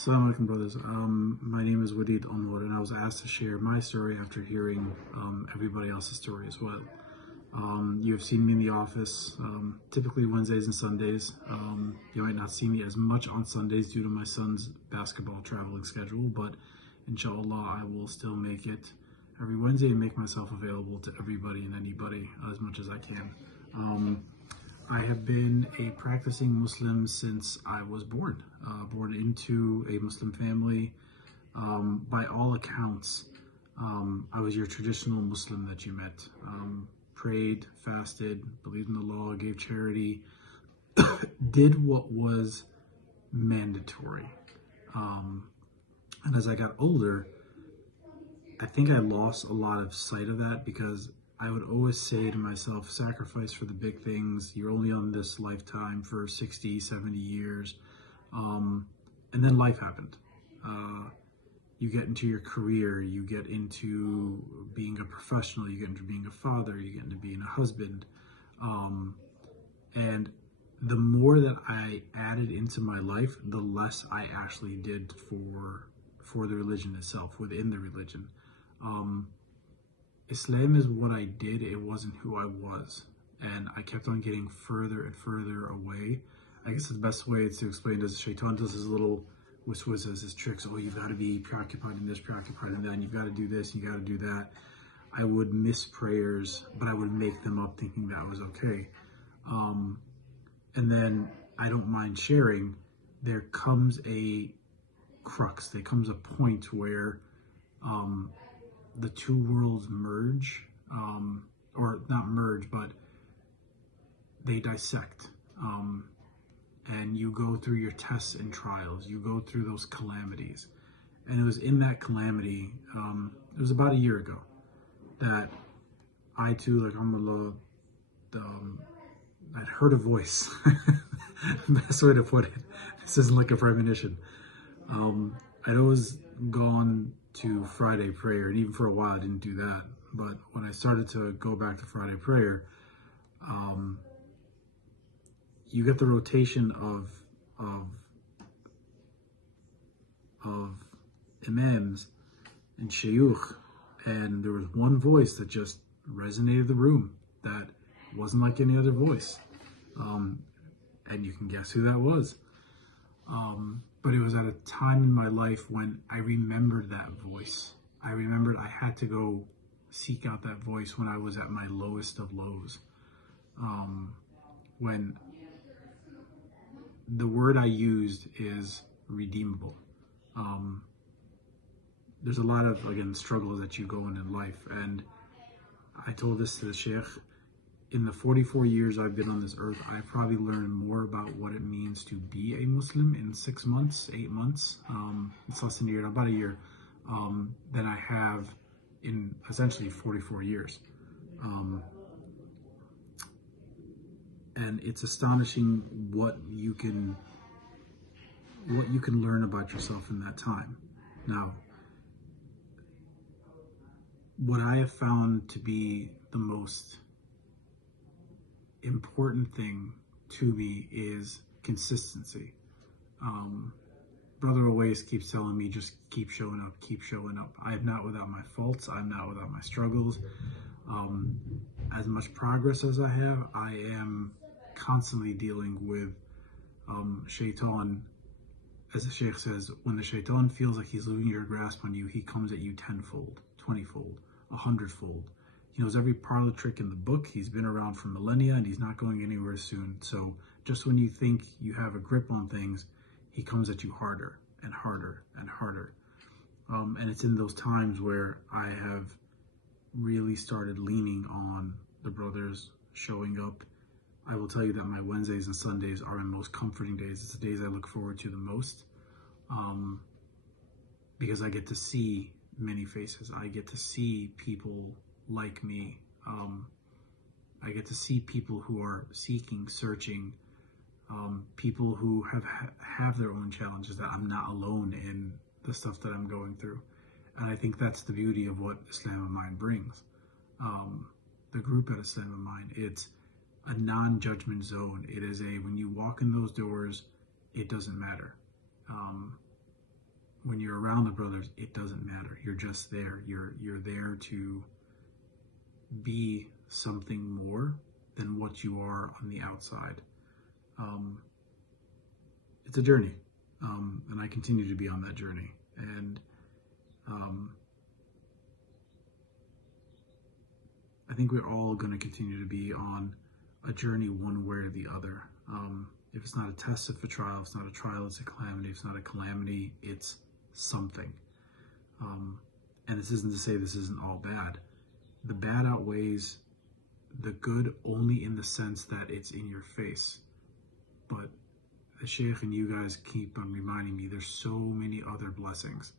Assalamu alaikum, brothers. My name is Walead, and I was asked to share my story after hearing everybody else's story as well. You have seen me in the office, typically Wednesdays and Sundays. You might not see me as much on Sundays due to my son's basketball traveling schedule, but inshallah, I will still make it every Wednesday and make myself available to everybody and anybody as much as I can. I have been a practicing Muslim since I was born into a Muslim family. By all accounts, I was your traditional Muslim that you met. Prayed, fasted, believed in the law, gave charity, did what was mandatory. And as I got older, I think I lost a lot of sight of that because I would always say to myself, sacrifice for the big things. You're only on this lifetime for 60, 70 years. And then life happened. You get into your career, you get into being a professional, you get into being a father, you get into being a husband. And the more that I added into my life, the less I actually did for the religion itself, within the religion. Islam is what I did, it wasn't who I was. And I kept on getting further and further away. I guess the best way to explain it is Shaitan does his little whispers, his tricks. Oh, you've got to be preoccupied in this, preoccupied in that, and you've got to do this, and you got to do that. I would miss prayers, but I would make them up thinking that was okay. And then I don't mind sharing. There comes a crux. There comes a point where the two worlds merge, or not merge, but they dissect. And you go through your tests and trials. You go through those calamities. And it was in that calamity, it was about a year ago, that I too, like alhamdulillah, I'd heard a voice. Best way to put it. This isn't like a premonition. I'd always gone to Friday prayer, and even for a while I didn't do that. But when I started to go back to Friday prayer, you get the rotation of imams and shayukh, and there was one voice that just resonated the room that wasn't like any other voice, and you can guess who that was. But it was at a time in my life when I remembered that voice. I remembered I had to go seek out that voice when I was at my lowest of lows. When the word I used is redeemable. There's a lot of, again, struggles that you go in life. And I told this to the Sheikh. In the 44 years I've been on this earth, I've probably learned more about what it means to be a Muslim in 6 months, 8 months, it's less than a year, about a year, than I have in essentially 44 years. And it's astonishing what you can learn about yourself in that time. Now, what I have found to be the most important thing to me is consistency. Brother always keeps telling me, just keep showing up, keep showing up. I am not without my faults. I'm not without my struggles. As much progress as I have, I am constantly dealing with shaitan. As the Sheikh says, when the shaitan feels like he's losing your grasp on you, he comes at you 10-fold, 20-fold, 100-fold. He knows every parlor trick in the book. He's been around for millennia, and he's not going anywhere soon. So just when you think you have a grip on things, he comes at you harder and harder and harder. And it's in those times where I have really started leaning on the brothers showing up. I will tell you that my Wednesdays and Sundays are my most comforting days. It's the days I look forward to the most, because I get to see many faces. I get to see people like me. I get to see people who are seeking, searching, people who have their own challenges, that I'm not alone in the stuff that I'm going through. And I think that's the beauty of what Islamic Mind brings. The group at Islamic Mind, it's a non-judgment zone. It is when you walk in those doors, it doesn't matter. when you're around the brothers, it doesn't matter. You're just there. You're there to be something more than what you are on the outside. It's a journey, and I continue to be on that journey. And I think we're all going to continue to be on a journey one way or the other. If it's not a test, it's a trial. If it's not a trial, it's a calamity. If it's not a calamity, it's something. And this isn't to say this isn't all bad. The bad outweighs the good only in the sense that it's in your face. But the Sheikh and you guys keep on reminding me there's so many other blessings.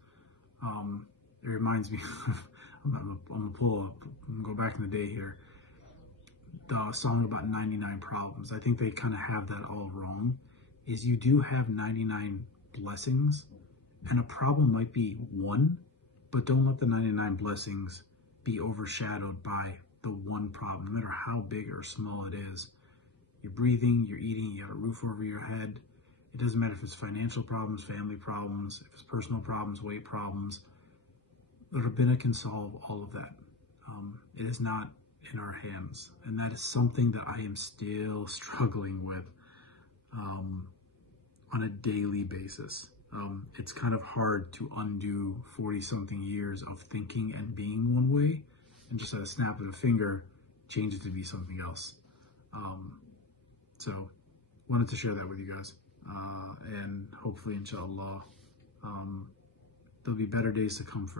It reminds me, I'm gonna pull up, go back in the day here, the song about 99 problems. I think they kind of have that all wrong. Is you do have 99 blessings, and a problem might be one, but don't let the 99 blessings be overshadowed by the one problem, no matter how big or small it is. You're breathing, you're eating, you got a roof over your head. It doesn't matter if it's financial problems, family problems, if it's personal problems, weight problems. The Rabbina can solve all of that. It is not in our hands. And that is something that I am still struggling with on a daily basis. It's kind of hard to undo 40-something years of thinking and being one way and just at a snap of a finger, change it to be something else. So wanted to share that with you guys. And hopefully, inshallah, there'll be better days to come for